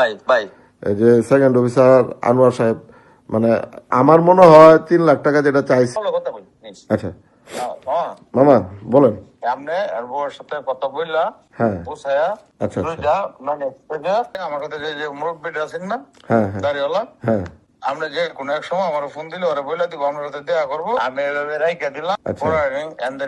ভাই ভাই এই যে সেকেন্ড অফিসার আনোয়ার সাহেব, মানে আমার মনে হয় 3 লাখ টাকা যেটা চাইছে। কথা বলি আচ্ছা মামা বলেন। আপনি আর বউয়ের সাথে কথা বললা, হ্যাঁ বুঝায়া আচ্ছা আচ্ছা দুইটা মানে আমার কাছে যে মুরব্বীটা আছেন না হ্যাঁ হ্যাঁ দাড়িওয়ালা, হ্যাঁ আমরা যে কোনো এক সময় আমার ফোন দিলে ওরা বলে দিব আপনার সাথে দেখা করবো, আমি এভাবে রাইখা দিলাম, আচ্ছা। ওরা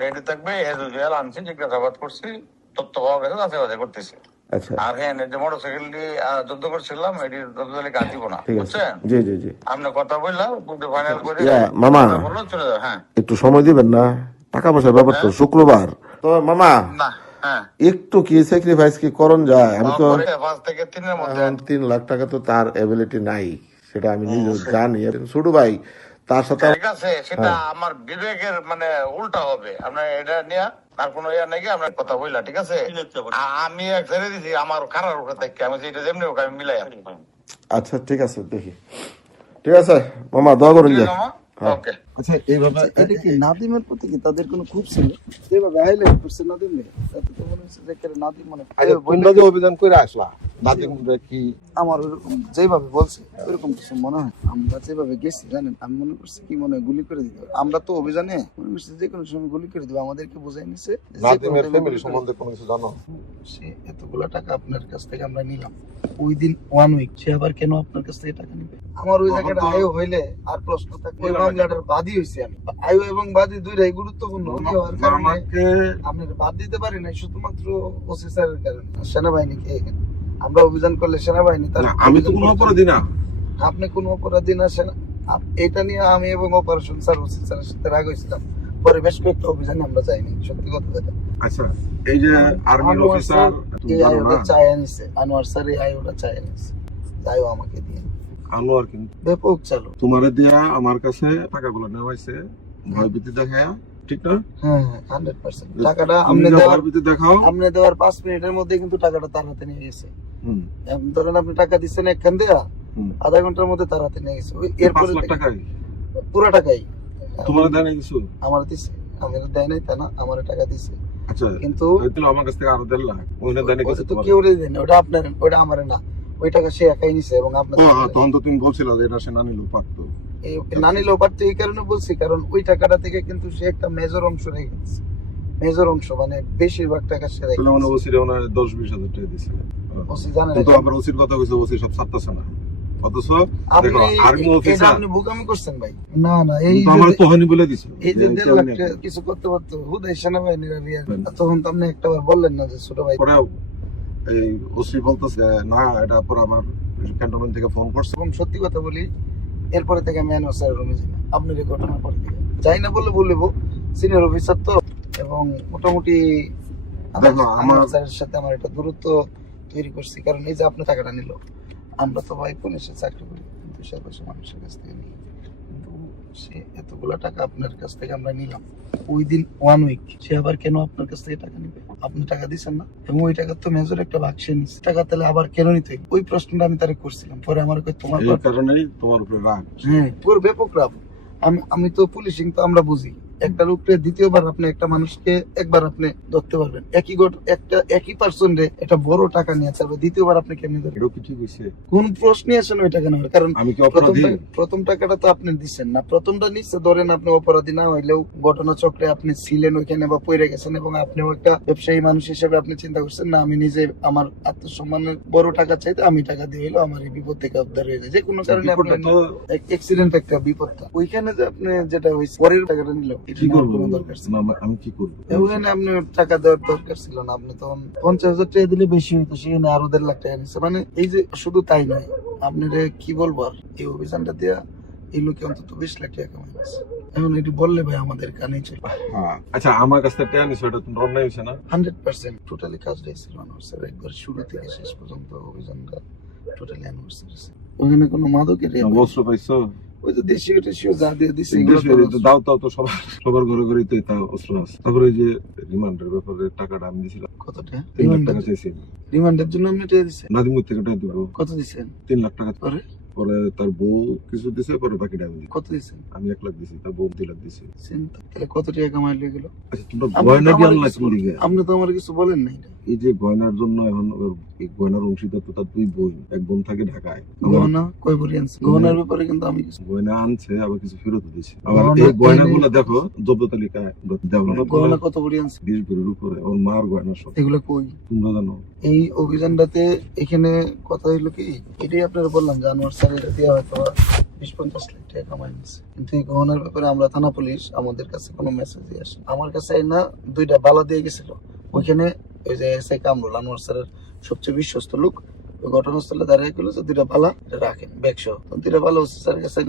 রেডি থাকবে, এজুয়াল আনছি, জিজ্ঞাসাবাদ করছি, তথ্য পাওয়া গেছে, যাচাই করতেছি। আচ্ছা আর হ্যাঁ যে মোটরসাইকেল দিয়ে যুদ্ধ করছিলাম এটি যুদ্ধ কাজ দিব না, ঠিক আছে। বুঝছেন? জি জি জি আপনি কথা বললাম ফাইনাল করে মামা বললো চলে যাও। হ্যাঁ একটু সময় দিবেন না, টাকা পয়সার ব্যাপার তো, শুক্রবার তো মামা না হ্যাঁ একটু কি স্যাক্রিফাইস কি করণ যায়? আমি তো 5 থেকে 3 মধ্যে 3 লাখ টাকা তো তার এবিলিটি নাই, সেটা আমি নিজেও জানি। ছোট ভাই তার সাথে ঠিক আছে, সেটা আমার বিবেকের মানে উল্টা হবে, আপনার এটা নিয়ে আর কোনো ইয়া নাকি আপনার কথা বললা, ঠিক আছে? আমি এক ছেড়ে দিছি আমার কারার উপরে থেকে, আমি এটা যেমনি হোক আমি মিলাই। আচ্ছা ঠিক আছে, দেখি। ঠিক আছে মামা, দোয়া করুন যে। ওকে আচ্ছা এইভাবে এটা কি নাদিমের প্রতি কি তাদের কোনো খুব ছিল? যেভাবে হাইলাইট করছে নাদিম তাতে তো মনে হচ্ছে যে নাদিম মানে তোমরা যে অভিযান করে আসলা, নাদিম কি আমার ওরকম যেভাবে বলছে ওরকম কিছু মনে হয়। আমরা যেভাবে গেছি জানেন, আমি মনে করছি কি মনে হয় গুলি করে দিতে হবে। আমরা তো অভিযানে মনে করছি যে কোনো সময় গুলি করে দিবে, আমাদেরকে বোঝাই নিছে নাদিমের ফ্যামিলি সম্বন্ধে কোনো কিছু জানো? সে এতগুলো টাকা আপনার কাছ থেকে আমরা নিলাম, ওই দিন 1 উইক সে আবার কেন আপনার কাছ থেকে টাকা নিবে? আমার ওই জায়গাটা আয়ো হইলে আর প্রশ্ন থাকবে। ওই মামলাটার বাদী হইছি আমি, আয়ো এবং বাদী দুইটাই গুরুত্বপূর্ণ হওয়ার কারণে আপনার বাদ দিতে পারি না শুধুমাত্র ওসি স্যারের কারণে। সেনাবাহিনীকে এখানে আমরা অভিযান করলে সেনাবাহিনী তার আমি তো কোনো অপরাধী না। আপনি কোনো অপরাধী না। এটা নিয়ে আমি এবং অপারেশন স্যার ওসি স্যারের সাথে রাগ হয়েছিলাম, পরে বেশ কয়েকটা অভিযানে আমরা যাইনি, সত্যি কথা যেটা। আচ্ছা এই যে আর্মির অফিসার এই আয়োটা চায় আনিছে, আনোয়ার স্যার এই আয়োটা চায় আনিছে, যাইও আমাকে দিয়ে আনোয়ার কিন্তু ব্যাপক চালু তোমারে দিয়া আমার কাছে টাকাগুলো নেওয়া হয়েছে ভয়ভীতি দেখায়া, ঠিক না? হ্যাঁ 100% টাকাটা তুমি আপনি যে দেওয়ার ভয়ভীতি দেখাও, আপনি দেওয়ার 5 মিনিটের মধ্যে কিন্তু টাকাটা তার হাতে নিয়ে গেছে। এখন ধরেন আপনি টাকা দিচ্ছেন একখান দেয়া, আধা ঘন্টার মধ্যে তার হাতে নিয়ে গেছে। এরপরে 5 লাখ টাকাই পুরো টাকাই তোমার দেয় না কিছু? আমার দিছে, আমার দেয় নাই তা না, আমার টাকা দিছে। আচ্ছা কিন্তু হয়তো আমার কাছ থেকে আরো 1.5 লাখ ওইটা দেয় না কিছু তো তোমার? কেউ দেয় না, ওটা আপনার, ওটা আমার না, ওই টাকা সে একাই নিছে এবং আপনার তখন তো তুমি বলছিলে যে এটা সে না নিলেও পারতো। না নিলেও পারতো। এই কারণে বলছি কারণ ওই টাকাটা থেকে কিন্তু সে একটা মেজর অংশ রেখে গেছে, মেজর অংশ মানে বেশিরভাগ টাকা সে রেখে তাহলে মানে গেছে। ওসিরে ওনা 10-20 হাজার টাকা দিছে। ওসি জানে না, কিন্তু আবার ওসির কথা কইছে, ওসি সব ছাড়তাছে না। অথচ দেখো আর্মি এটা অফিসার আপনি বোকামি করছেন ভাই। না না, এই তো আমার তোহানি বলে দিছে এই যে 1.5 লাখ টাকা কিছু করতে পারতো হুদাই সেনাবাহিনীরা তখন তো আপনি একটাবার বললেন না যে ছোট ভাই। পরে এই ওসি বলতেছে না এটা পর আমার ক্যান্টনমেন্ট থেকে ফোন করছে। এবং সত্যি কথা বলি, এরপরে থেকে আমি আনোয়ার স্যারের রুমে যাই না, আপনার এই ঘটনার পর থেকে যাই না বলে বলবো, সিনিয়র অফিসার তো, এবং মোটামুটি দেখো আনোয়ার স্যারের সাথে আমার একটা দূরত্ব তৈরি করছি। কারণ এই যে আপনি টাকাটা নিল, আমরা তো ভাই পুলিশে চাকরি করি, কিন্তু সে পয়সা মানুষের কাছ থেকে নিই, কিন্তু সে এতগুলা টাকা আপনার কাছ থেকে আমরা নিলাম, ওই দিন 1 উইক সে আবার কেন আপনার কাছ থেকে টাকা নিবে? আপনি টাকা দিচ্ছেন না, এবং ওই টাকা তো মেজর একটা ভাগ সে নিচ্ছে, টাকা তাহলে আবার কেন নিতে? ওই প্রশ্নটা আমি তারে করছিলাম। পরে আমার তোমার এই কারণেই তোমার উপরে রাগ। হ্যাঁ পুরো ব্যাপক রাগ। আমি তো পুলিশিং তো আমরা বুঝি, একটা লোককে দ্বিতীয়বার আপনি একটা মানুষকে একবার আপনি ধরতে পারবেন, একই পার্সন রে একটা বড় টাকা নিয়ে চাইবে, দ্বিতীয়বার আপনি কেমনি ধরবেন? এটা কি ঠিক হইছে? কোন প্রশ্নই আসে না ওই টাকা নেওয়ার। কারণ আমি কি অপরাধী? প্রথম টাকাটা তো আপনি দিচ্ছেন না, প্রথমটা নিচ্ছে ধরেন আপনি অপরাধী না হইলেও ঘটনা চক্রে আপনি ছিলেন ওইখানে বা পড়ে গেছেন, এবং আপনিও একটা ব্যবসায়ী মানুষ হিসেবে আপনি চিন্তা করছেন না আমি নিজে আমার আত্মসম্মানের বড় টাকা চাইতে আমি টাকা দিয়ে হইলো আমার এই বিপদ থেকে উদ্ধার হয়ে যায়। যে কোনো কারণে আপনার অ্যাক্সিডেন্ট একটা বিপদটা, ওইখানে যে আপনি যেটা হয়েছে পরের টাকাটা নিল, কি করব? আমি কি করব? ওখানে আপনি টাকা দেওয়ার দরকার ছিল না, আপনি তখন 50,000 টাকা দিলে বেশি হইতো, সেখানে আরো 1.5 লাখ টাকা নিচ্ছে। মানে এই যে শুধু তাই নয়, আপনার কি বলবো আর, এই অভিযানটা দিয়া এই লোকে অন্তত 20 লাখ টাকা কামাই গেছে। এখন এটি বললে ভাই আমাদের কানে চলে। আচ্ছা আমার কাছ থেকে টাকা নিছো, এটা তো অন্যায় হইছে না? 100% টোটালি কাজটাই ছিল আনোয়ার স্যার, একবার শুরু থেকে শেষ পর্যন্ত অভিযানটা টোটালি আনোয়ার স্যার। ওখানে কোনো মাদকের অস্ত্র পাইছো? ওই তো দেশীয় টেশীয় যা দিয়ে দিচ্ছে দাও তো সবার ঘরে ঘরে তো তা অস্ত্র আছে। তারপরে যে রিমান্ডের ব্যাপারে টাকাটা আমি দিছিলাম। কত টাকা? 3 লাখ টাকা চাইছি। রিমান্ডের জন্য আপনি টাকা দিচ্ছেন? নাদিম থেকে টাকা দিব। কত দিচ্ছেন? 3 লাখ টাকা। পরে তার বউ কিছু দিছে, পরে বাকিটা আমি দিছি। কত দিচ্ছেন? আমি 1 লাখ দিছি, তার বউ 2 লাখ দিছি। তাহলে কত টাকা কামাই লেগে গেল? আচ্ছা তোমরা ভয় নাকি আনলা কি লিগে? আপনি তো আমার কিছু বলেন নাই। এই যে গয়নার জন্য এখন এই গয়নার অংশীদার তো তার 2 বোন, এক বোন থাকে ঢাকায়। গহনা কই বলি আনছে গহনার ব্যাপারে কিন্তু আমি কিছু গয়না আনছে, আবার কিছু ফেরত দিয়েছে। আবার গহনা এই গয়নাগুলো দেখো জব্দ তালিকায় গহনা কত বলি আনছে 20 ভরির উপরে। ওর মার গয়না সব। এগুলো কই? তোমরা জানো এই অভিযানটাতে এখানে কথা হইলো কি, এটাই আপনারা বললাম যে আনোয়ার স্যার এটা দিয়ে হয়তো 20-50 লাখ টাকা কামাই নিচ্ছে, কিন্তু এই গহনার ব্যাপারে আমরা থানা পুলিশ আমাদের কাছে কোনো মেসেজই আসে। আমার কাছে না 2টা বালা দিয়ে গেছিল ওইখানে, ওই যে এসআই কামরুল আনোয়ার স্যারের সবচেয়ে বিশ্বস্ত লোক, ওই ঘটনাস্থলে দাঁড়িয়ে গেল যে 2টা বালা রাখেন ব্যাগসহ। 2টা বালা ওসি স্যারের কাছে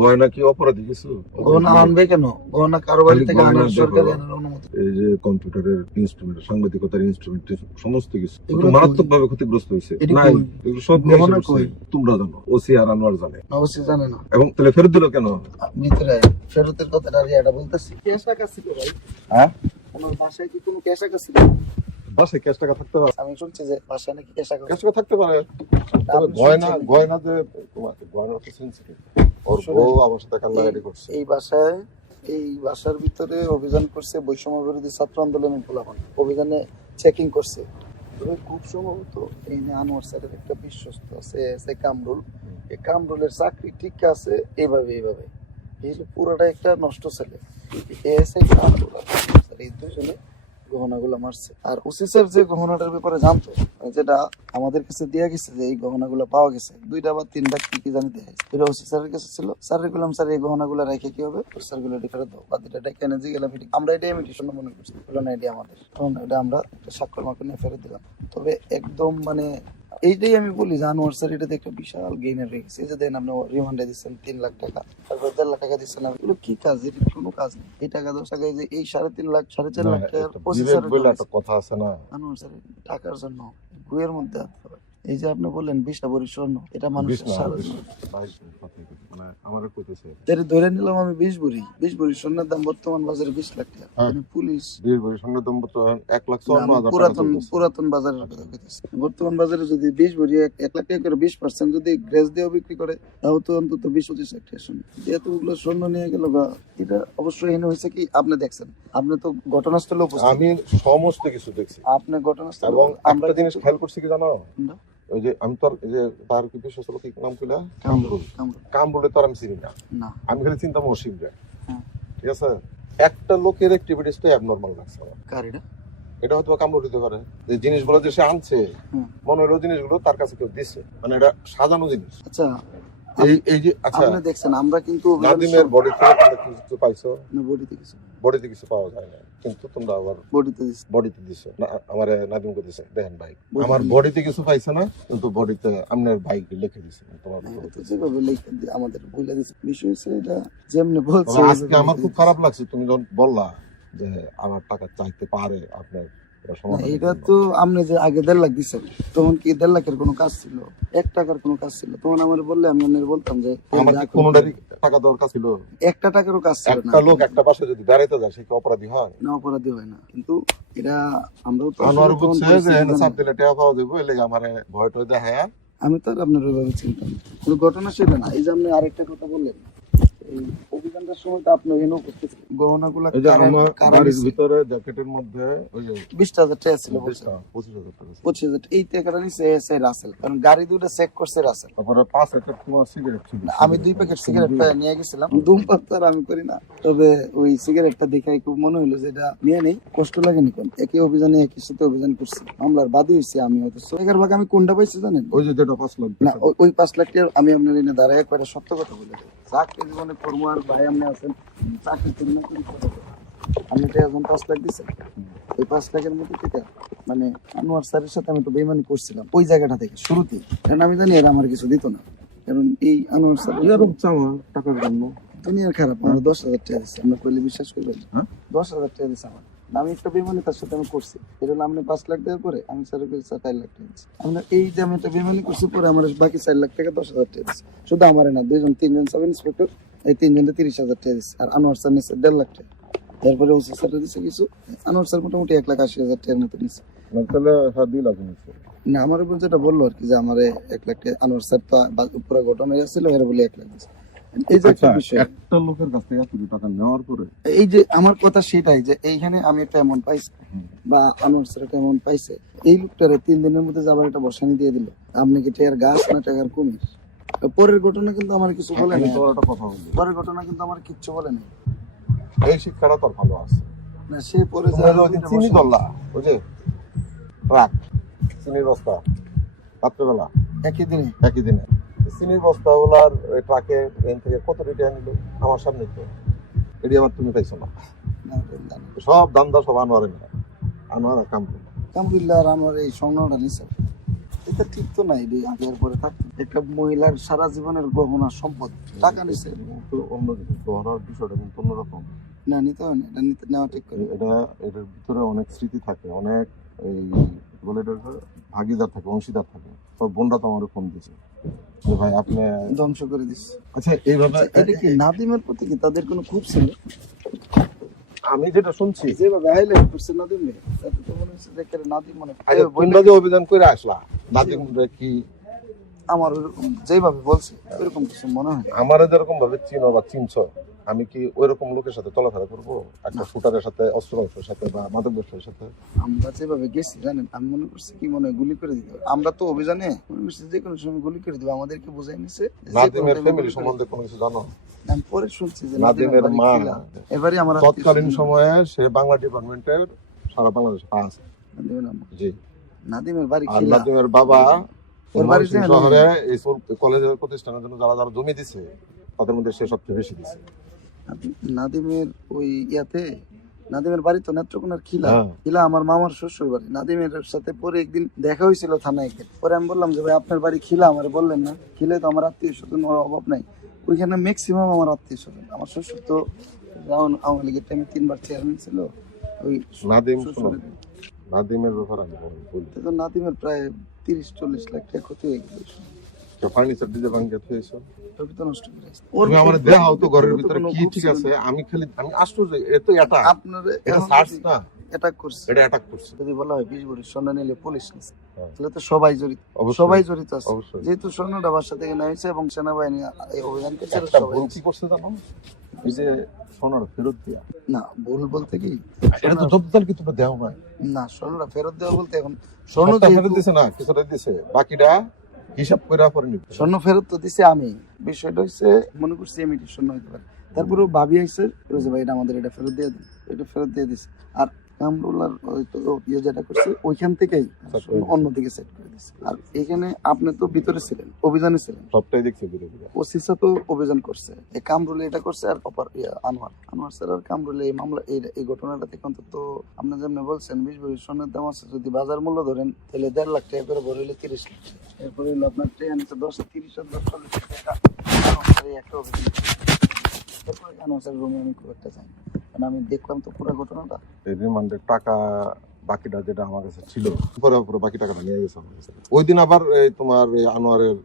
গয়না কি অপরাধী কিছু? গহনা আনবে কেন? গহনা কারোবারি থেকে গয়না আনার সরকারি আনার অনুমতি। এই যে কম্পিউটারের ইনস্ট্রুমেন্ট, সাংবাদিকতার ইনস্ট্রুমেন্ট, সমস্ত কিছু এগুলো মারাত্মক ভাবে ক্ষতিগ্রস্ত হয়েছে। এটি নাই, কই? এগুলো সব গহনা কই? তোমরা জানো, ওসি আর আনোয়ার জানে। ওসি জানে না। এবং তাহলে ফেরত দিল কেন? ভিতরে ফেরতের কথাটা এটা বলতেছি। ক্যাশ টাকা ছিল ভাই? হ্যাঁ, আমার বাসায় কি কোনো ক্যাশ টাকা ছিল? বাসায় ক্যাশ টাকা থাকতে পারে, আমি শুনছি যে বাসায় নাকি ক্যাশ টাকা। ক্যাশ টাকা থাকতে পারে। তবে আপনি গয়না শুনছেন? গয়না যে তোমাকে গয়না তো সেন্সিটিভ। ওর বউ আমার সাথে কান্নাকাটি করছে। এই বাসার ভিতরে অভিযান করছে বৈষম্য বিরোধী ছাত্র আন্দোলনের পোলাপান, অভিযানে চেকিং করছে। তবে খুব সম্ভবত এই যে আনোয়ার স্যারের একটা বিশ্বস্ত আছে এসআই কামরুল, এই কামরুলের চাকরি ঠিক আছে এইভাবে এই যে পুরোটা একটা নষ্ট ছেলে। এসআই কামরুল আর আনোয়ার স্যার এই দুজনে গহনাগুলো মারছে। আর ওসি স্যার যে গহনাটার ব্যাপারে জানতো, যেটা আমাদের কাছে দেয়া গেছে যে এই গহনাগুলো পাওয়া গেছে 2টা বা 3টা কি জানি দেখা গেছে, এটা ওসি স্যারের কাছে ছিল। স্যারের বললাম স্যার এই গহনাগুলো রেখে কি হবে? স্যার গুলো ফেরত দাও, বা 2টা কেন যে গেলাম আমরা এটা ইমিটেশন মনে করছি, বললো না এটা আমাদের, তখন এটা আমরা একটা স্বাক্ষর মাকে নিয়ে ফেরত দিলাম। তবে একদম মানে এইটাই আমি বলি যে আনোয়ার স্যার এটাতে একটা বিশাল গেইনার হয়ে গেছে। এই যে দেন আপনি রিমান্ডে দিচ্ছেন 3 লাখ টাকা, তারপর 1.5 লাখ টাকা দিচ্ছেন, এগুলো কি কাজ? এটা কোনো কাজ নেই। এই টাকা 10 টাকা যে এই 3.5 লাখ 4.5 লাখ টাকার বিবেক বলে একটা কথা আছে না, আনোয়ার স্যার টাকার জন্য গুয়ের মধ্যে হাত পাবে। এই যে আপনি বললেন 20টা ভরি স্বর্ণ, এটা মানুষের সারা জীবন। মানে আমারও কইতেছে তাহলে ধরে নিলাম আমি 20 ভরি স্বর্ণের দাম বর্তমান বাজারে 20 লাখ টাকা। মানে পুলিশ 20 ভরি সঙ্গে দাম তো 1,54,000 পুরাতন বাজারের কথা কইতেছি। বর্তমান বাজারে যদি 20 ভরি 1 লাখ টাকা করে 20% যদি গ্রেস দিয়ে বিক্রি করে, তাও তো অন্তত 20-25 লাখ টাকা স্বর্ণ। এতগুলো স্বর্ণ নিয়ে গেল বা এটা অবশ্যই এনে হয়েছে কি? আপনি দেখছেন, আপনি তো ঘটনাস্থলে উপস্থিত। আমি সমস্ত কিছু দেখছি। আপনি ঘটনাস্থলে এবং আমরা একটা জিনিস খেয়াল করছি কি জানো, না, ওই যে আমি তোর এই যে তার কি বিশ্বস্ত লোক, কি নাম কইলা? কামরুল। কামরুলে তোর আমি চিনি না, না আমি খালি চিন্তা মহসিন রে। হ্যাঁ। ঠিক আছে, একটা লোকের অ্যাক্টিভিটিসটা অ্যাবনরমাল লাগছে আমার। কার এটা? এটা হয়তো কামরুল দিতে পারে, যে জিনিসগুলো যে সে আনছে মনে হলো জিনিসগুলো তার কাছে কেউ দিচ্ছে, মানে এটা সাজানো জিনিস। আচ্ছা এই যে আচ্ছা আপনি দেখছেন আমরা কিন্তু নাদিমের বডি থেকে তোমরা কিছু পাইছো? না, বডিতে কিছু বডিতে কিছু পাওয়া যায় না, কিন্তু তোমরা আবার বডিতে দিছি। বডিতে দিছো না, আমার নাদিমকে দিছে। দেখেন ভাই, Body আমার তে বডিতে কিছু পাইছে না, কিন্তু বডিতে আপনার বাইক লিখে দিছে তোমার। এটা তো যেভাবে লেখা দিয়ে আমাদের বলে দিছে, বিষয় হচ্ছে এটা যেমনি বলছে তবে আজকে আমার খুব খারাপ লাগছে তুমি যখন বললা যে আমার টাকা চাইতে পারে আপনার, এটা না, সমাধান এটা করতে তো আপনি যে আগে 1.5 লাখ দিচ্ছেন, তখন কি 1.5 লাখের কোনো কাজ ছিল? 1 টাকার কোনো কাজ ছিল? তখন আমার বললে আমি আপনার বলতাম যে আমার কি কোনোটারই টাকা দরকার ছিল? 1 টাকারও কাজ ছিল না। একটা লোক একটা পাশে যদি বেড়াইতে যায় সে কি অপরাধী হয়? না, অপরাধী হয় না, কিন্তু এটা আমরাও তো আনোয়ার আসলে তখন বুঝছে যে পরিস্থিতি এনে জানি চাপ না। দিলে টাকা পাওয়া যাবে, এলে আমার ভয় টয় দেখায়। আমি তো আর আপনার ওইভাবে চিন্তাম না, কিন্তু ঘটনা সেটা না। এই যে আপনি আরেকটা কথা বললেন, এই অভিযানটার সময় তো আপনি এখানে উপস্থিত ছিলেন। গহনাগুলো এই যে আমার বাড়ির ভিতরে জ্যাকেটের মধ্যে ওই যে 20,000 টাকা ছিল, 25,000 টাকা ছিল। 25,000 এই টাকাটা নিছে এসআই রাসেল, কারণ গাড়ি দুটো চেক করছে রাসেল। তারপরে 5 প্যাকেট তোমার সিগারেট ছিল। আমি 2 প্যাকেট সিগারেট নিয়ে গেছিলাম। ধূমপান তো আর আমি করি না, তবে ওই সিগারেটটা দেখে খুব মনে হলো যে এটা নিয়ে নেই, কষ্ট লাগেনি। কোন একই অভিযানে একই সাথে অভিযান করছি, মামলার বাদী হয়েছি আমি। হয়তো এগার ভাগ আমি কোনটা পাইছি জানেন? ওই যে যেটা 5 লাখ না, ওই 5 লাখ টাকা আমি আপনার এনে দাঁড়ায় কয়টা সত্য কথা বলে দেব। চাকরি জীবনে করবো আর ভাই আপনি আছেন, চাকরি করি না করি কথা বলবো। আপনি তো এখন 5 লাখ দিচ্ছেন, ওই 5 লাখের মধ্যে থেকে মানে আনোয়ার স্যারের সাথে আমি তো বেইমানি করছিলাম ওই জায়গাটা থেকে শুরুতেই, কারণ আমি জানি এরা আমার কিছু দিত না। কারণ এই আনোয়ার স্যার এরকম চাওয়া টাকার জন্য দুনিয়ার খারাপ। আমরা 10,000 টাকা দিচ্ছি, আমরা করলে বিশ্বাস করবেন? 10,000 টাকা দিচ্ছে আমার। আমি একটা বেমানি তার সাথে আমি করছি, এটা হলো আপনি 5 লাখ দেওয়ার পরে আমি স্যারের কাছে 4 লাখ টাকা দিচ্ছি। আমরা এই যে আমি একটা বেমানি করছি, পরে আমার বাকি 4 লাখ টাকা 10,000 টাকা দিচ্ছি। শুধু আমার না, 2-3জন সাব ইন্সপেক্টর, এই 3জনকে 30,000 টাকা দিচ্ছে। আর আনোয়ার স্যার নিচ্ছে 1.5 লাখ টাকা। তারপরে ওসি স্যারটা দিচ্ছে কিছু, আনোয়ার স্যার মোটামুটি 1,80,000 টাকার মতো নিচ্ছে। তাহলে 2 লাখ নিচ্ছে না, আমার উপর যেটা বললো আর কি, যে আমার 1 লাখ টাকা আনোয়ার স্যার তো পুরো ঘটনা গেছিল, এর বলে 1 লাখ দিচ্ছে। এই যে একটা আচ্ছা, বিষয়, একটা লোকের কাছ থেকে এত টাকা নেওয়ার পরে এই যে আমার কথা সেটাই যে এইখানে আমি একটা অ্যামাউন্ট পাইছি বা আনোয়ার স্যার একটা অ্যামাউন্ট পাইছে, এই লোকটারে 3 দিনের মধ্যে যাবার একটা বসানি দিয়ে দিল, আপনি কি টাকার গাছ না টাকার কুমির? পরের ঘটনা কিন্তু আমার কিছু বলে আমি না, তো একটা কথা বলি, পরের ঘটনা কিন্তু আমার কিচ্ছু বলে না। এই শিক্ষাটা তোর ভালো আছে। না সে পরে তোমরা যে ওইদিন চিনি ধরলা, ওই যে ট্রাক চিনির বস্তা রাত্রেবেলা একই দিনে একই দিনে চিনির বস্তা ওলার ট্রাকে ট্রেন থেকে কত রেটে আনিল আমার সামনে তো, এটি আবার তুমি পাইছো না। সব দান্দা সব আনোয়ারে না, আনোয়ার কাম করলো। আলহামদুলিল্লাহ আর আমার এই স্বর্ণটা নিছে, এটা ঠিক তো নাই রে, আগের পরে থাকতো একটা মহিলার সারা জীবনের গহনা সম্পদ টাকা নিছে, তো অন্য জিনিস গহনার বিষয়টা কিন্তু অন্যরকম। না নিতে হয় না, এটা নিতে নেওয়া ঠিক করে। এটার ভিতরে অনেক স্মৃতি থাকে, অনেক এই বলে এটার ভাগিদার থাকে, অংশীদার থাকে। তো বোনরা তো আমার ফোন দিয়েছে যে ভাই আপনি ধ্বংস করে দিচ্ছে। আচ্ছা এইভাবে এটা কি নাদিমের প্রতি কি তাদের কোনো খুব ছিল? আমি যেটা শুনছি, যেভাবে হাইলাইট করছে নাদিমে, তাতে তো মনে হচ্ছে যে একেবারে নাদিম মানে আচ্ছা, তোমরা যে অভিযান করে আসলা নাদিম কি আমার ওরকম যেভাবে বলছে এরকম কিছু মনে হয় না। আমার যেরকম ভাবে চিনো বা চিনছো, আমি কি ওই রকম লোকের সাথে চলাফেরা করবো একটা শুটারের সাথে, অস্ত্রের সাথে বা মাদক ব্যবসার সাথে? আমরা যেভাবে গেছি জানেন, আমি মনে করছি কি মনে হয় গুলি করে দিতে হবে। আমরা তো অভিযানে মনে করছি যে কোনো সময় গুলি করে দিবে, আমাদেরকে বুঝাই নিছে যে যে কোনো নাদিমের time ফ্যামিলি গুলি করে সম্বন্ধে কোনো কিছু জানো? দিবে। আমি পরে শুনছি যে নাদিমের মা এবারে আমার তৎকালীন সময়ে সে বাংলা ডিপার্টমেন্টের সারা বাংলাদেশে আছে। জি, নাদিমের বাড়ি আর খিলা। নাদিমের বাবা ওর বাড়ি ময়মনসিংহ শহরে এই কলেজের প্রতিষ্ঠানের জন্য যারা যারা জমি দিছে তাদের মধ্যে সে সবচেয়ে বেশি দিছে। নাদিমের ওই ইয়াতে, নাদিমের বাড়ি তো নেত্রকোনার খিলা। হ্যাঁ। খিলা আমার মামার শ্বশুর বাড়ি। নাদিমের সাথে পরে একদিন দেখা হয়েছিল থানায় একদিন, পরে আমি বললাম যে ভাই আপনার বাড়ি খিলা, আমার বললেন না। খিলে তো আমার আত্মীয় স্বজন অভাব নাই, ওইখানে ম্যাক্সিমাম আমার আত্মীয় স্বজন। আমার শ্বশুর তো আওয়ামী লীগের টাইমে 3 বার চেয়ারম্যান ছিল। ওই নাদিম শোনো, শ্বশুরের নাদিমের ব্যাপারে আমি বলি, তো নাদিমের প্রায় 30-40 লাখ টাকা ক্ষতি হয়ে গেল, ফার্নিচার দিতে ভাঙিয়ে থুয়েছো। সবই তো নষ্ট করে দিয়েছে। তুমি আমার দেখাও তো ঘরের ওর ভিতরে কোনো কি খুব ঠিক ছিল আছে। না। আমি আশ্চর্য, এটা এটা আপনার এটা সার্চ না, অ্যাটাক করছে। এটা অ্যাটাক করছে। যদি বলা হয় 20 ভরি স্বর্ণ নিলে পুলিশ নিছে, হ্যাঁ। তাহলে তো সবাই জড়িত, অবশ্যই। সবাই জড়িত আছে। অবশ্যই। যেহেতু স্বর্ণটা বাসা থেকে নেওয়া হয়েছে এবং সেনাবাহিনী এই অভিযান করছে, একটা সবাই ভুল কি করছে জানো? এই যে সোনার ফেরত দিয়া, না ভুল বলতে কি, এটা তো জব্দাল কি তোমরা দেও না? না স্বর্ণটা ফেরত দেওয়া বলতে এখন স্বর্ণ স্বর্ণটা ফেরত যেহেতু- দিছে না, কিছুটা দিছে, বাকিটা হিসাব করে পরে নিবে। স্বর্ণ ফেরত তো দিছে আমি, বিষয়টা হচ্ছে মনে করছি এমনি স্বর্ণ হইতে পারে। তারপরে ভাবি আইছে যে ভাই এটা আমাদের, এটা ফেরত দিয়ে দিন, এটা ফেরত দিয়ে দিছে। আর কামরুল্লাহর ওই তো ইয়ে যেটা করছে ওইখান থেকেই স্বর্ণ অন্যদিকে সেট করে দিছে। আর এখানে আপনি তো ভিতরে ছিলেন, অভিযানে ছিলেন, সবটাই দেখছে ঘুরে ঘুরে। ওসিসা তো অভিযান করছে, এই কামরুল এটা করছে, আর আনোয়ার স্যার আর কামরুল এই মামলা এই ঘটনাটা থেকে অন্তত আপনি যেমনি বলছেন 20 ভরি স্বর্ণের দাম আছে, যদি বাজার মূল্য ধরেন তাহলে 1.5 লাখ টাকা করে ভরি হলে 30 লাখ টাকা। এরপরে হলো আপনার ট্রেন 10-30-40 টাকা এই একটা অভিযান। এরপরে আনোয়ার স্যার রুমে আমি খুব একটা যাই না, কারণ আমি দেখলাম তো পুরো ঘটনাটা। এই রিমান্ডের টাকা বাকিটা যেটা আমার কাছে ছিল, পরে পরে বাকি টাকাটা নিয়ে গেছে আমার কাছে। ওই দিন আবার এই তোমার এই আনোয়ারের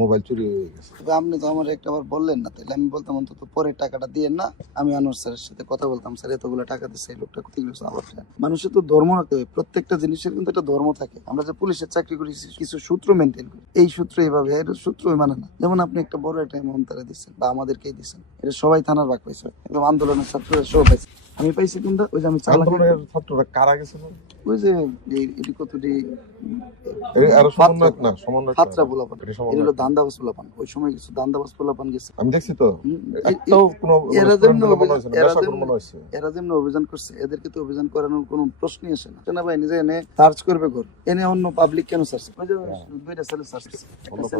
মোবাইল চুরি হয়ে গেছে। তবে আপনি তো আমার একটা বার বললেন না, তাহলে আমি বলতাম অন্তত পরে টাকাটা দিয়েন না, আমি আনোয়ার স্যারের সাথে কথা বলতাম, স্যার এতগুলো টাকা দিচ্ছে, এই লোকটা কোথায় গেছে আবার। মানুষের তো ধর্ম রাখতে হবে, প্রত্যেকটা জিনিসের কিন্তু একটা ধর্ম থাকে। আমরা যে পুলিশের চাকরি করি কিছু সূত্র মেনটেন করি, এই সূত্র এইভাবে, এর সূত্র মানে না। যেমন আপনি একটা বড় একটা অ্যামাউন্ট তারা দিচ্ছেন বা আমাদেরকেই দিচ্ছেন, এটা সবাই থানার ভাগ পাইছে, একদম আন্দোলনের ছাত্ররা সব পাইছে। আমি পাইছি কোনটা, ওই যে আমি 4 লাখ, আন্দোলনের ছাত্ররা কারা গেছে? ওই যে এটি কতটি আরো সমন্বয় না, সমন্বয় ছাত্রা পোলাপান, এটি এটা সমন্বয়। হলো দান্দাবাজ পোলাপান। ওই সময় কিছু দান্দাবাজ পোলাপান গেছে। আমি দেখছি তো, এ- একটাও কোনো এরা যেমন student মনে হয়েছে না, এরা নেশা যেমন- মনে হয়েছে। এরা যেমন অভিযান করছে, এদেরকে তো অভিযান করানোর কোনো প্রশ্নই আসে না। সেনাবাহিনী যে এনে সার্চ করবে ঘর, এনে অন্য পাবলিক কেন সার্চ? ওই যে দুইটা ছেলে সার্চ করছে,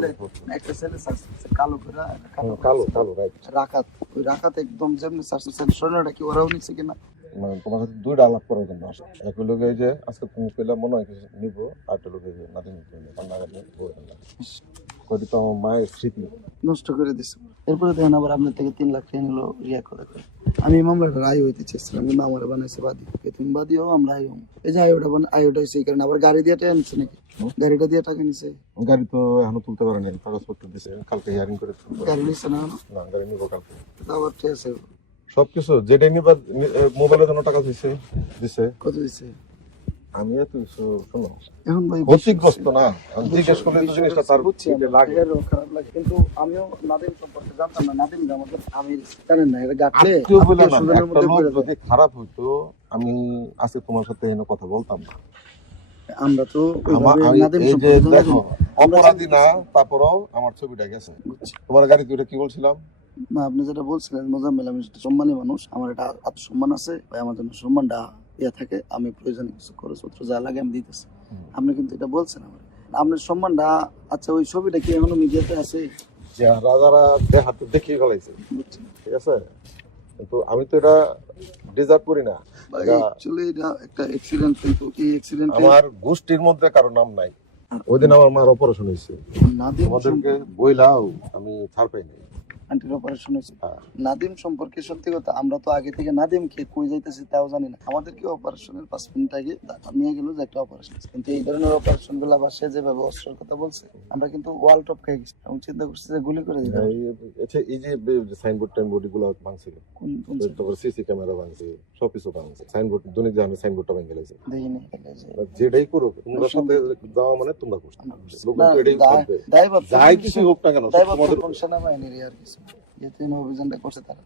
একটা ছেলে সার্চ করছে কালো করে, কালো কালো রাইট। রাকাত, ওই রাকাত একদম যেমনি সার্চ করছে, স্বর্ণটা কি ওরাও নিচ্ছে কিনা। মানে তোমার সাথে দুইটা আলাপ করার জন্য আসে। এক লোকে যে আজকে তুমি পেলে মনে হয় কিছু নিবো, আর একটা লোকে যে নাতি নিতে কান্নাকাটি করি তো আমার মায়ের স্মৃতি নষ্ট করে দিচ্ছে। এরপরে দেখেন আবার আপনার থেকে 3 লাখ টাকা নিল রিয়া করে করে। আমি এই মামলাটা রায় হইতে চেয়েছিলাম, কিন্তু আমার বানাইছে বাদী। তুমি বাদী হও, আমরা আই হম। এই যে আয়োটা হয়েছে এই কারণে। আবার গাড়ি দিয়ে টাকা নিচ্ছে নাকি? গাড়িটা দিয়ে টাকা নিছে? গাড়ি তো এখনো তুলতে পারেনি, কাগজপত্র দিছে, কালকে হিয়ারিং করে তুলবে। গাড়ি নিচ্ছে না এখনো? না, গাড়ি নিবো কালকে। তা আবার ঠিক আছে। সবকিছু যেটাই নিবা, মোবাইলের জন্য টাকা দিছে। কত দিছে? আমি তো শোনো এখন ভাই ক্ষতিগ্রস্ত না, আমি জিজ্ঞেস করলে তো জিনিসটা তার বুঝছি, পেটে লাগে। এরও খারাপ লাগে, কিন্তু আমিও নাদিম সম্পর্কে জানতাম না। নাদিম যে আমাদের আমি জানেন না, এটা গাঁটলে আত্মীয় বলে না, আত্মীয়-স্বজনের একটা মধ্যে লোক পড়ে যদি যায়। খারাপ হইতো আমি আজকে তোমার সাথে এনে কথা বলতাম না। আমরা তো ওইভাবে আমি নাদিম এই যে সম্পর্কে জানি দেখো না। আমরা অপরাধী না, চিন্তা তারপরেও আমার ছবিটা গেছে। বুঝছি। তোমার গাড়িতে ওটা কি বলছিলাম? না, আপনি যেটা বলছিলেন মোজাম্মেল, আমি সেটা সম্মানী মানুষ, আমার এটা আত্মসম্মান আছে ভাই, আমার জন্য সম্মানটা থাকে। আমি প্রয়োজনে কিছু খরচপত্র যা লাগে আমি দিতেছি। আপনি কিন্তু এটা বলছেন আমার আপনার সম্মানটা। আচ্ছা, ওই ছবিটা কি এখনো মিডিয়াতে আছে? যে রাজারা হাতে দেখিয়ে ফেলাইছে, বুঝছি ঠিক আছে, কিন্তু আমি তো এটা ডিজার্ভ করি না। ভাই, এটা অ্যাকচুয়ালি এটা একটা অ্যাক্সিডেন্ট, কিন্তু এই অ্যাক্সিডেন্টে আমার গোষ্ঠীর মধ্যে কারো নাম নাই। ওই দিন আমার মার অপারেশন হয়েছে, নাদিম তোমাদেরকে বইলাও আমি ছাড় পাইনি। আন্টির অপারেশন হয়েছে। হ্যাঁ। নাদিম সম্পর্কে সত্যি কথা, আমরা তো আগে থেকে নাদিমকে কই যাইতেছি তাও জানি না। আমাদেরকে অপারেশনের 5 মিনিট আগে নিয়ে গেল যে একটা অপারেশন, কিন্তু এই ধরনের অপারেশন গুলো বা সে যেভাবে অস্ত্রের কথা বলছে, আমরা কিন্তু ওয়াল টপ খেয়ে গেছি এবং চিন্তা করছি যে গুলি করে দিতে হবে। এই যে সাইনবোর্ড টাইনবোর্ড এগুলো ভাঙছিল, কোন তারপর সিসি ক্যামেরা ভাঙছে, সবকিছু ভাঙছে, সাইনবোর্ড দৈনিক জাহানের সাইনবোর্ডটা ভেঙে গেছে। দেখিনি। যেটাই করো তোমরা সাথে যাওয়া মানে তোমরা করছো, লোক তো এটাই ভাববে। দায়ভার যাই কিছু হোক না কেন তোমাদের সেনাবাহিনীর আর কিছু, যেহেতু এই অভিযানটা করছে তারা।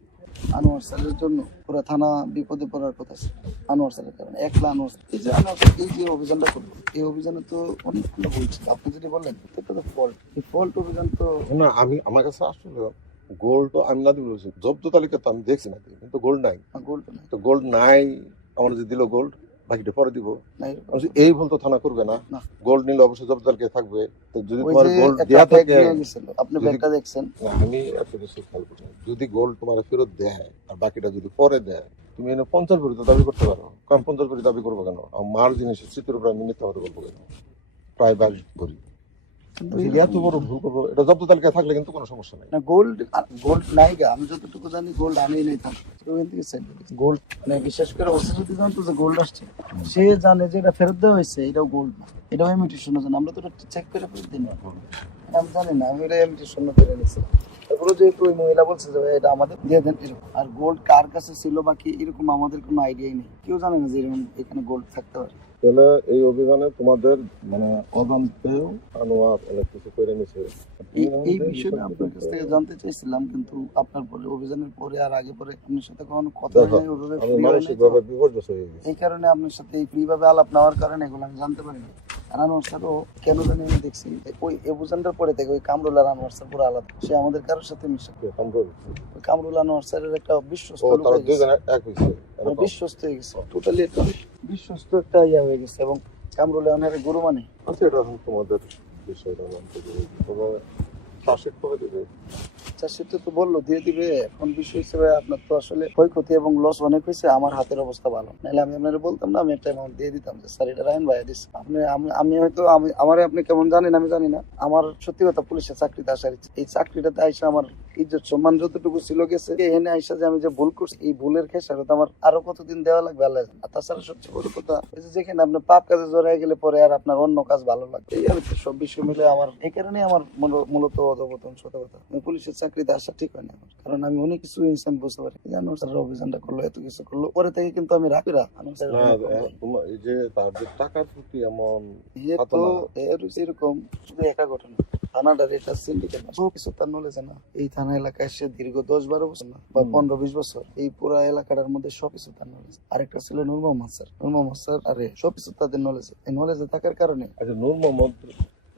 আনোয়ার স্যারের জন্য পুরো থানা বিপদে পড়ার কথা ছিল। আনোয়ার স্যারের কারণে একলা আনোয়ার স্যার, এই যে আনোয়ার স্যার এই যে অভিযানটা করলো, এই অভিযানে তো অনেকগুলো ভুল ছিল। আপনি যদি বললেন এটা তো ফল্ট, এই ফল্ট অভিযান তো না, আমি আমার কাছে আসলে গোল্ড তো আমি না দিবি, জব্দ তালিকা তো আমি দেখছি না, কিন্তু গোল্ড নাই। গোল্ড নাই, তো গোল্ড নাই, আমার যে দিল গোল্ড বাকিটা পরে দিব। নাই এই ভুল তো থানা করবে না, না। গোল্ড নিলে অবশ্যই জব্দ তালিকায় থাকবে। তো যদি ওই তোমার যে গোল্ড একটা দেয়া ব্যাগ থাকে, নিয়ে গেছিল, আপনি যদি- ব্যাগটা দেখছেন? না, আমি এত কিছু খেয়াল করি না। যদি গোল্ড তোমার ফেরত দেয় আর বাকিটা যদি পরে দেয়, তুমি এনে 50 ভরি তো দাবি করতে পারো। কারণ 50 ভরি দাবি করবো কেন? আমার জিনিসের স্মৃতির উপর আমি মিথ্যা কথা বলবো কেন? প্রায় 22 ভরি। কিন্তু যদি এত বড় ভুল করবো, এটা জব্দ তালিকায় থাকলে কিন্তু কোনো সমস্যা নাই। না, গোল্ড গোল্ড নাই গা, আমি যতটুকু জানি গোল্ড আনি নাই থাকে ওখান থেকে সেট গোল্ড, মানে বিশেষ করে ওসি যদি জানতো যে গোল্ড আসছে, সে জানে যে এটা ফেরত দেওয়া হয়েছে, এটাও গোল্ড না, এটাও ইমিটেশন জানে। আমরা তো এটা চেক করে ফেরত দিই না, আমি জানি না, আমি এটা ইমিটেশন করে নিচ্ছি। তারপরে যেহেতু ওই মহিলা বলছে যে ভাই এটা আমাদের দিয়ে দেন এরকম, আর গোল্ড কার কাছে ছিল বা কি এরকম আমাদের কোনো আইডিয়াই নেই, কেউ জানে না যে এরকম এখানে গোল্ড থাকতে পারে। তাহলে এই অভিযানে তোমাদের মানে অজান্তেও আনোয়ার অনেক কিছু করে নিছে। এই বিষয়টা আপনার কাছ থেকে জানতে চাইছিলাম, কিন্তু আপনার পরে অভিযানের পরে আর আগে পরে আপনার সাথে কখনো কথা দেখো, হয় নাই, ওভাবে আমি free হয় নাই মানসিক তো। ভাবে বিপর্যস্ত হয়ে গেছি। এই কারণে আপনার সাথে ফ্রি ভাবে আলাপ নেওয়ার কারণে এগুলো আমি জানতে পারি না। আর আনোয়ার স্যারও কেন জানি আমি দেখছি ওই অভিযানটার পরে থেকে ওই কামরুল আর আনোয়ার স্যার পুরো আলাদা, সে আমাদের কারোর সাথে মিশে। কামরুল, ওই কামরুল আনোয়ার স্যারের একটা বিশ্বস্ত ও লোক তারা হয়ে গেছে। দুজন এক হয়েছে মানে বিশ্বস্ত হয়ে গেছে, টোটালি একটা বিশ্বস্ত একটা ইয়া হয়ে গেছে, এবং কামরুল অনেক গুরু মানে। আচ্ছা, এটা এখন তোমাদের বিষয়টা জানতে চাই। তবে চার্জশিট কবে দেবে? চাষিতে তো বললো দিয়ে দিবে। এখন বিষয় হিসেবে আপনার তো আসলে ক্ষয়ক্ষতি এবং লস অনেক হয়েছে, আমার হাতের অবস্থা ভালো নাহলে আমি আপনার বলতাম না, আমি একটা অ্যামাউন্ট দিয়ে দিতাম যে স্যার এটা রায়ন ভাইয়া দিস। আপনি আমি হয়তো আমারে আপনি কেমন জানেন আমি জানি না, আমার সত্যি কথা পুলিশের চাকরিতে আসার ইচ্ছে। এই চাকরিটাতে আইসা আমার ইজ্জত সম্মান যতটুকু ছিল গেছে, এখানে আইসা যে আমি যে ভুল করছি, এই ভুলের খেসারত আমার আরো কতদিন দেওয়া লাগবে আল্লাহ জানে। আর তাছাড়া সবচেয়ে বড় কথা এই যে যেখানে আপনার পাপ কাজে জড়াই গেলে পরে আর আপনার অন্য কাজ ভালো লাগবে, এই আর কি। সব বিষয় মিলে আমার এই কারণে আমার মূলত অধপতন, সত্য কথা। আমি পুলিশের চাকরিতে আসা ঠিক হয়নি আমার, কারণ আমি অনেক কিছু ইনসান বুঝতে পারি। জানো স্যার অভিযানটা করলো, এত কিছু করলো, পরে থেকে কিন্তু আমি রাখি না। না, তোমার এই যে তার যে টাকার প্রতি এমন এরকম শুধু একা ঘটনা, থানাটার এটা সিন্ডিকেট সব কিছু তার নলেজে না। এই থানা এলাকায় সে দীর্ঘ 10-12 বছর না বা 15-20 বছর, এই পুরো এলাকাটার মধ্যে সবকিছু তার নলেজ। আরেকটা ছিল নূর মোহাম্মদ স্যার, আরে সবকিছু তাদের নলেজে। এই নলেজে থাকার কারণে আচ্ছা, নূর মোহাম্মদ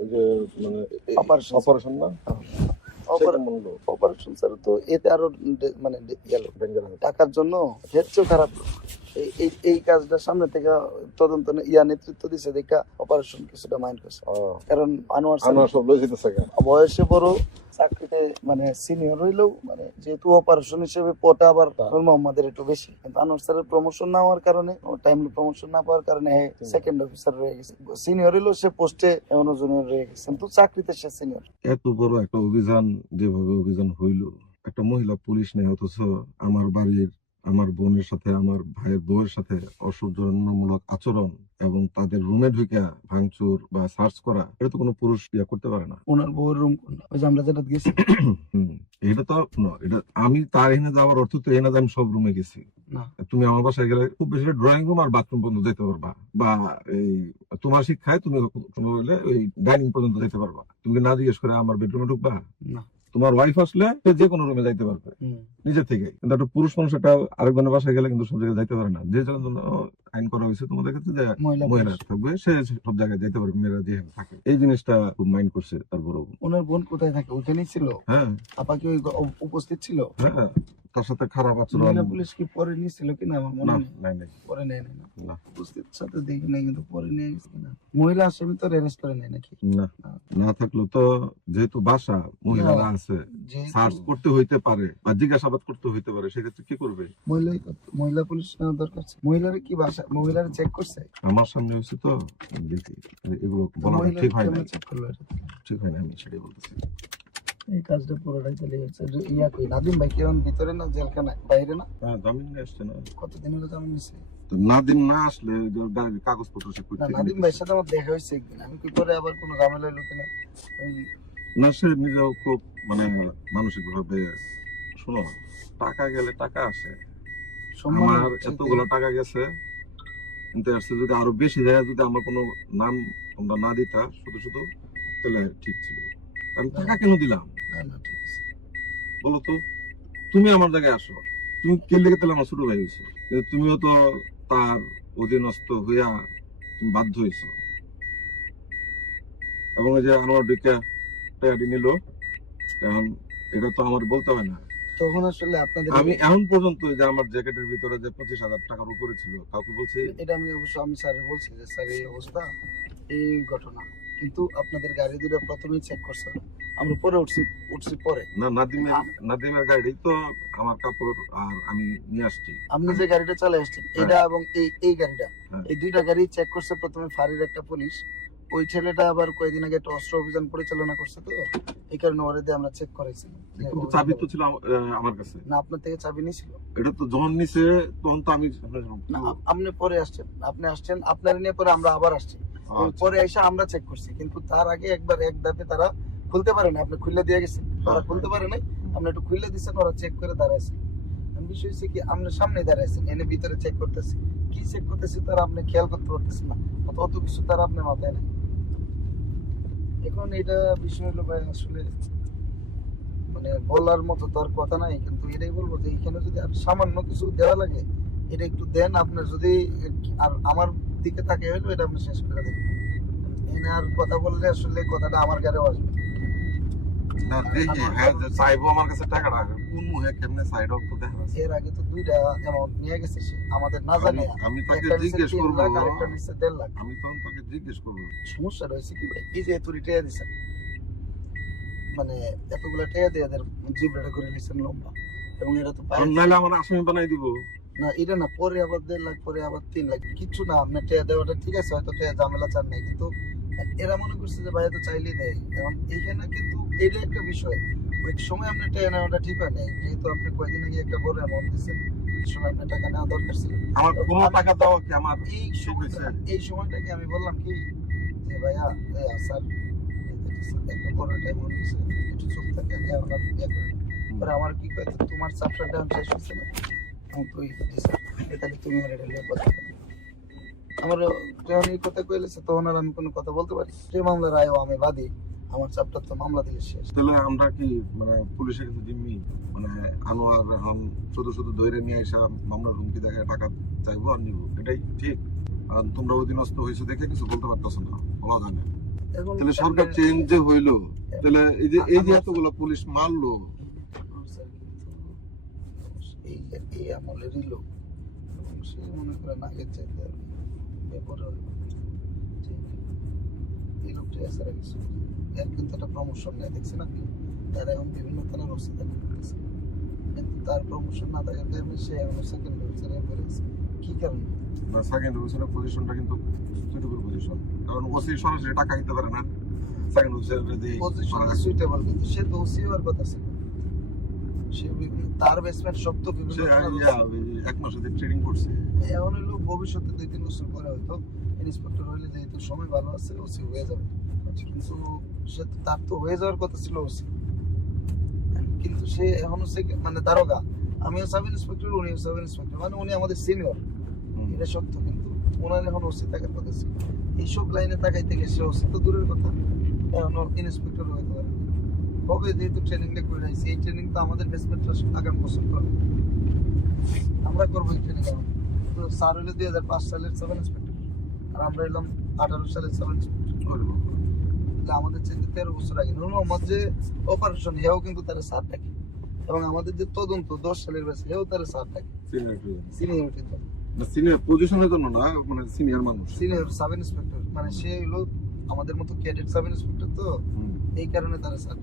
ওই যে মানে অপারেশন না অপারেশন স্যার তো এতে আরো মানে গেল টাকার জন্য হেডসও খারাপ। এই কাজটা সামনে থেকে তদন্ত নেতৃত্ব দিছে দেখা অপারেশন কিছুটা মাইন্ড করছে, কারণ আনোয়ার সব লয়ে যেতেছে বয়সে বড়, চাকরিতে মানে সিনিয়র হইলেও মানে যেহেতু অপারেশন হিসেবে পটা আবার নূর মোহাম্মদের একটু বেশি, কিন্তু আনোয়ার স্যারের প্রমোশন না হওয়ার কারণে, টাইমলি প্রমোশন না পাওয়ার কারণে সেকেন্ড অফিসার রয়ে গেছে। সিনিয়র হইলেও সে পোস্টে এমনও জুনিয়র রয়ে গেছে, কিন্তু চাকরিতে সে সিনিয়র। এত বড় একটা অভিযান যেভাবে অভিযান হইলো, একটা মহিলা পুলিশ নেই, অথচ আমার বাড়ির আমার বোনের সাথে আমার ভাইয়ের বউয়ের সাথে অসৌজন্যমূলক আচরণ এবং তাদের রুমে ঢুকে ভাঙচুর বা সার্চ করা, এটা তো কোনো পুরুষ ইয়া করতে পারে না। ওনার বউয়ের রুম কোনটা? ওই যে আমরা যেটা গেছি। এটা তো এটা আমি তার এখানে যাওয়ার অর্থ তো এই না যে আমি সব রুমে গেছি। না। তুমি আমার বাসায় গেলে খুব বেশি ড্রয়িং রুম আর বাথরুম পর্যন্ত যেতে পারবা, বা এই তোমার শিক্ষায় তুমি হলে ওই ডাইনিং পর্যন্ত যেতে পারবা। তুমি না জিজ্ঞেস করে আমার বেডরুমে ঢুকবা? না। তোমার ওয়াইফ আসলে সে যে কোনো রুমে যাইতে পারবে নিজে থেকে, কিন্তু একটা পুরুষ মানুষ একটা আরেকজনের বাসায় গেলে কিন্তু সব জায়গায় যাইতে পারে না। যে জন্য আইন করা হয়েছে তোমাদের ক্ষেত্রে যে মহিলা থাকবে, সে সব জায়গায় যাইতে পারবে, মেয়েরা যেখানে থাকে। এই জিনিসটা খুব মাইন্ড করছে তার বড় বোন। ওনার বোন কোথায় থাকে? ওখানেই ছিল? হ্যাঁ। আপা কি ওই উপস্থিত ছিল? হ্যাঁ, তার সাথে খারাপ আচরণ। মহিলা পুলিশ কি পরে নিয়েছিল কিনা আমার মনে নাই নাই পরে নেয় না। না। উপস্থিত সাথে দেখি নাই, কিন্তু পরে নিয়ে গেছে কিনা। মহিলা আসামি তো অ্যারেস্ট করে নেয় নাকি? না, না থাকলেও তো যেহেতু বাসা মহিলারা আছে, সার্চ করতে হইতে পারে বা জিজ্ঞাসাবাদ করতে হইতে পারে, সেক্ষেত্রে কি করবে? মহিলা পুলিশ নেওয়া দরকার। মহিলার কি বাসা মহিলারা চেক করছে? আমার সামনে হয়েছে তো দেখি, এগুলো বলা ঠিক হয় না, ঠিক হয় না, আমি সেটাই বলতেছি। এই কাজটা পুরোটাই চলে যাচ্ছে। ইয়া কই নাদিম ভাই কেমন ভিতরে না জেলখানায় বাইরে না? হ্যাঁ, জামিন নিয়ে আসছে না। কতদিন হলো জামিন নিছে? তো নাদিম না আসলে কাগজপত্র সে না, নাদিম ভাইয়ের সাথে আমার দেখা হয়েছে একদিন। আমি কি করে আবার কোনো ঝামেলা হইলো কিনা না, সে নিজেও খুব মানে মানসিক ভাবে, শোনো, টাকা গেলে টাকা আসে। আমার এতগুলো টাকা গেছে, কিন্তু আসছে যদি আরো বেশি যায়, যদি আমার কোনো নাম তোমরা না দিতা শুধু শুধু, তাহলে ঠিক ছিল। আমি টাকা কেন দিলাম ঠিক আছে বলো তো? তুমি আমার জায়গায় আসো, তুমি কে লেগে তাহলে আমার ছোট ভাই হয়েছো, কিন্তু তুমিও তো তার অধীনস্থ হইয়া তুমি বাধ্য হয়েছো। এবং এই যে আমার দিকে টাকাটি নিল, এখন এটা তো আমার বলতে হয় না। তখন আসলে আপনাদের আমি এখন পর্যন্ত যে আমার জ্যাকেটের ভিতরে যে 25,000 টাকার উপরে ছিল, কাউকে বলছি? এটা আমি অবশ্য আমি স্যারের বলছি যে স্যার এই অবস্থা, এই ঘটনা, কিন্তু আপনাদের গাড়ি দুটো প্রথমেই চেক করছে, আমরা পরে উঠছি পরে। না, নাদিমের গাড়ি তো আমার কাপড় আর আমি নিয়ে আসছি। আপনি যে গাড়িটা চালে আসছেন এটা এবং এই গাড়িটা, এই দুইটা গাড়ি চেক করছে প্রথমে ফাঁড়ির একটা পুলিশ। ওই ছেলেটা আবার কয়েকদিন আগে একটা অস্ত্র অভিযান পরিচালনা করছে, তো এই কারণে ওরে দিয়ে আমরা চেক করাইছিলাম। চাবি তো ছিল আমার কাছে। না, আপনার থেকে চাবি নিয়েছিল? এটা তো যখন নিছে তখন তো আমি না, আপনি পরে আসছেন, আপনার নিয়ে পরে আমরা আবার আসছি, পরে এসে আমরা চেক করছি। কিন্তু তার আগে একবার এক ধাপে তারা খুলতে পারে না, আপনি খুলে দিয়ে গেছেন, তারা খুলতে পারে না, আপনি একটু খুলে দিচ্ছেন, ওরা চেক করে দাঁড়াইছে। বিষয় হচ্ছে কি, আপনি সামনে দাঁড়াইছেন, এনে ভিতরে চেক করতেছি, কি চেক করতেছি তারা আপনি খেয়াল করতে পারতেছেন না, অত কিছু তারা আপনার মাথায় নাই। এখন এটা বিষয় হলো ভাই, আসলে মানে বলার মতো তো আর কথা নাই, কিন্তু এটাই বলবো যে এখানে যদি আর সামান্য কিছু দেওয়া লাগে, এটা একটু দেন। আপনার যদি আর আমার দিকে তাকে হইলো, এটা আপনি শেষ করে দেবেন। এনে আর কথা বললে আসলে কথাটা আমার গাড়িও আসবে না। দেখি, হ্যাঁ, যে চাইবো আমার কাছে টাকাটা, কোন মুহে কেমনে সাইড অফ তো দেখা আছে। এর আগে তো দুইটা অ্যামাউন্ট নিয়ে গেছে সে, আমাদের না জানে। আমি তাকে জিজ্ঞেস করব, আরেকটা নিচ্ছে 1.5 লাখ। আমি তখন তাকে জিজ্ঞেস করব। সমস্যা রয়েছে কি ভাই, এই যে এত রিটায়া দিছেন, মানে এতগুলা টাকা দিয়ে এদের জিবরাটা করে নিছেন লম্বা, এবং এরা তো নাইলে আমার আসামি বানাই দিব না। এটা না, পরে আবার 1.5 লাখ, পরে আবার 3 লাখ, কিছু না। আপনার টাকা দেওয়াটা ঠিক আছে, হয়তো টাকা ঝামেলা চান নাই, কিন্তু এরা মনে করছে যে ভাই তো চাইলেই দেয়। এখন এইখানে কিন্তু এটা একটা বিষয়, ওই সময় আপনার টাকা নেওয়াটা ঠিক হয় নাই, যেহেতু আপনি কয়েকদিন আগে একটা বড় অ্যামাউন্ট দিচ্ছেন, এই সময় আপনার টাকা নেওয়া দরকার ছিল। আমার কোনো টাকা দেওয়া কি আমার এই সময়টাকে আমি বললাম কি যে ভাইয়া স্যার একটা বড় একটা অ্যামাউন্ট দিচ্ছে, একটু চুপ থাকে, পরে আমার কি কয়, তোমার চাপটা শেষ হচ্ছে না, তাহলে তুমি আর এটা নিয়ে কথা আমার যখন এই কথা কইলেছে, তখন আর আমি কোনো কথা বলতে পারি? যে মামলার আয়ও আমি বাদী, আমার চাপটা তো মামলা দিলে শেষ। তাহলে আমরা কি মানে পুলিশের কাছে জিম্মি, মানে আনোয়ার এখন শুধু শুধু ধরে নিয়ে এসে মামলার হুমকি দেখে টাকা চাইবো আর নিবো, এটাই ঠিক? আর তোমরা অধীনস্থ হয়েছে দেখে কিছু বলতে পারতেছো না, বলা যায় না। তাহলে সরকার চেঞ্জ যে হইলো, তাহলে এই যে এতগুলো পুলিশ মারলো, এই আমলেরই লোক, এবং সে মনে করেন আগের চাইতে এই লোকটা এছাড়া কিছু এর কিন্তু একটা প্রমোশন নেই, দেখছেন আপনি? তারা এখন বিভিন্ন থানার অবস্থা করতেছে, কিন্তু তার প্রমোশন না থাকার কারণে সে এখন সেকেন্ড অফিসারে বেড়েছে। কি কারণে? না, সেকেন্ড অফিসারের পজিশনটা কিন্তু সুইটেবল পজিশন, কারণ ওসি সরাসরি টাকা দিতে পারে না। সেকেন্ড অফিসারের যে পজিশন সুইটেবল, কিন্তু সে তো ওসি হওয়ার কথা ছিল। সে তার বেসমেন্ট সব তো বিভিন্ন সে থানার ইয়া, আছে। ওই যে 1 মাস ধরে ট্রেনিং করছে। এখন হইলো ভবিষ্যতে 2-3 বছর পরে হয়তো ইন্সপেক্টর হইলে যেহেতু সময় ভালো আছে ওসি হয়ে যাবে, কিন্তু সে তো তার তো হয়ে যাওয়ার কথা ছিল ওসি, কিন্তু সে এখন হচ্ছে মানে দারোগা, আমিও সাব ইন্সপেক্টর, উনিও সাব ইন্সপেক্টর, মানে উনি আমাদের সিনিয়র, এটা সত্য, কিন্তু ওনার এখন ওসি থাকার কথা ছিল। এইসব লাইনে তাকাইতে গেছে ওসি তো দূরের কথা, এখন ইন্সপেক্টর হইতে পারে হবে, যেহেতু ট্রেনিংটা করে রাখছি। এই ট্রেনিং তো আমাদের বেসমেন্টটা আগামী বছর করবে, আমরা করবো এই ট্রেনিং। তো স্যার হইলো 2005 সালের সাব ইন্সপেক্টর, আর আমরা এলাম 18 সালের সাব ইন্সপেক্টর। তাহলে আমাদের চেয়ে 13 বছর আগে নূর মোহাম্মদ যে অপারেশন, হেও কিন্তু তার স্যার ডাকে, এবং আমাদের যে তদন্ত 10 সালের ব্যাচ, হেও তার স্যার ডাকে, সিনিয়রিটির জন্য, সিনিয়র পজিশনের জন্য না, মানে সিনিয়র মানুষ। সিনিয়র সাব ইন্সপেক্টর, মানে সে হলো আমাদের মতো ক্যাডেট সাব ইন্সপেক্টর, তো এই কারণে তার স্যার,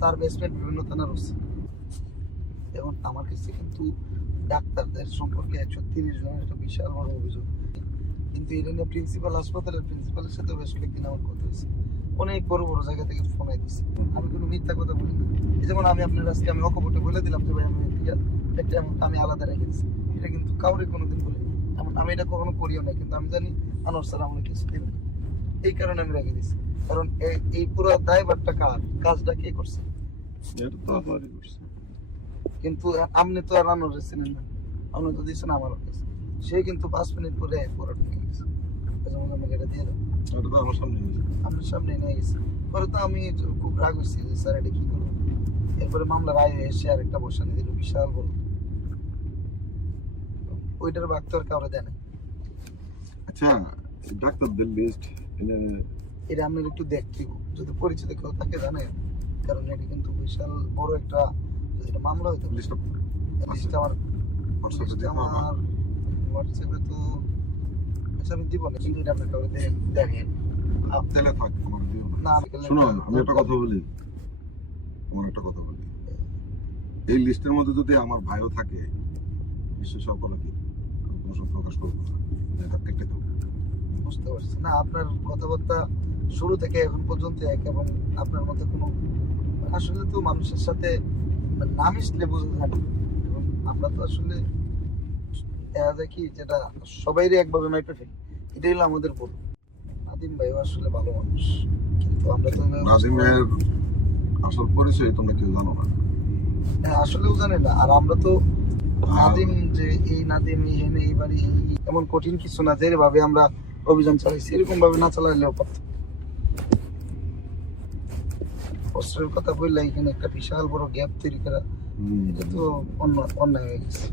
তার বেসমেন্ট বিভিন্ন থানার ওসি। এবং আমার কাছে কিন্তু ডাক্তারদের সম্পর্কে 130 জনের একটা বিশাল বড় অভিযোগ, কিন্তু এটা নিয়ে প্রিন্সিপাল, হাসপাতালের প্রিন্সিপালের সাথে বেশ কয়েকদিন আমার কথা হয়েছে, অনেক বড় বড় জায়গা থেকে ফোন আইতেছে। আমি কোনো মিথ্যা কথা বলি না, এই যেমন আমি আপনার আজকে আমি অকপটে বলে দিলাম যে ভাই আমি একটা amount আমি আলাদা রেখে দিচ্ছি, এটা কিন্তু কাউরে কোনোদিন বলি না, আমি এটা কখনো করিও না, কিন্তু আমি জানি আনোয়ার স্যার আমাকে কিছু দেবেন, এই কারণে আমি রেখে দিচ্ছি। কারণ এই পুরো দায়ভারটা কার, কাজটা কে করছে, এটা তো আপনারই করছে। কিন্তু আপনি তো আর আনোয়ার চিনেন না, আপনি তো দিচ্ছেন আমার কাছে, সে কিন্তু 5 মিনিট পরে পুরোটা নিয়ে গেছে, যেমন আমাকে এটা দিয়ে দাও, এটা তো আমার সামনে নিয়েছে। আপনার সামনে নিয়ে গেছে। পরে তো আমি খুব রাগ হয়েছি যে স্যার এটা কি করবো। এরপরে মামলা রায় হয়ে এসে আরেকটা বসানো দিল বিশাল বড়, ওইটার ভাগ তো আর কাউরে দেয় না। আচ্ছা, এই ডাক্তারদের লিস্ট এনে এটা আপনার একটু দেখতে হবে, যদি পরিচিত কেউ থাকে জানে, কারণ এটা কিন্তু বিশাল বড় একটা, যদি এটা মামলা হইতে পারে। লিস্টটা লিস্ট আমার হোয়াটসঅ্যাপে লিস্ট দিতে হবে। আমার হোয়াটসঅ্যাপে তো, আচ্ছা আমি দিব না, কিন্তু এটা আপনি কাউরে দেখেন তাহলে থাক, আমার দিও না। না। শোনো, আমি একটা কথা বলি, আমার একটা কথা বলি, এই লিস্টের মধ্যে যদি আমার ভাইও থাকে, নিশ্চয় অপরাধী, আমি কোনো সময় প্রকাশ করবো না, এটা কেটে দেবো। বুঝতে পারছি না, আপনার কথাবার্তা শুরু থেকে এখন পর্যন্ত এক, এবং আপনার মধ্যে কোনো, আসলে তো মানুষের সাথে না মিশলে বোঝা যায় না, এবং আমরা তো আসলে দেখা যায় কি, যেটা সবাইরই একভাবে মাইপে ফেলি, এটাই হলো আমাদের ভুল। নাদিম ভাইও আসলে ভালো মানুষ, কিন্তু আমরা তো এভাবে বুঝতে পারি নাদিমের না। আসল পরিচয় তোমরা কেউ জানো না। হ্যাঁ, আসলেও জানি না। আর আমরা তো নাদিম যে এই নাদিম এই হেনে এই বাড়ি এমন কঠিন কিছু না, যেভাবে আমরা অভিযান চালাইছি এরকম ভাবে না চালাইলেও পারত। অস্ত্রের কথা বললে এখানে একটা বিশাল বড় গ্যাপ তৈরি করা, এটা তো অন্যায় হয়ে গেছে।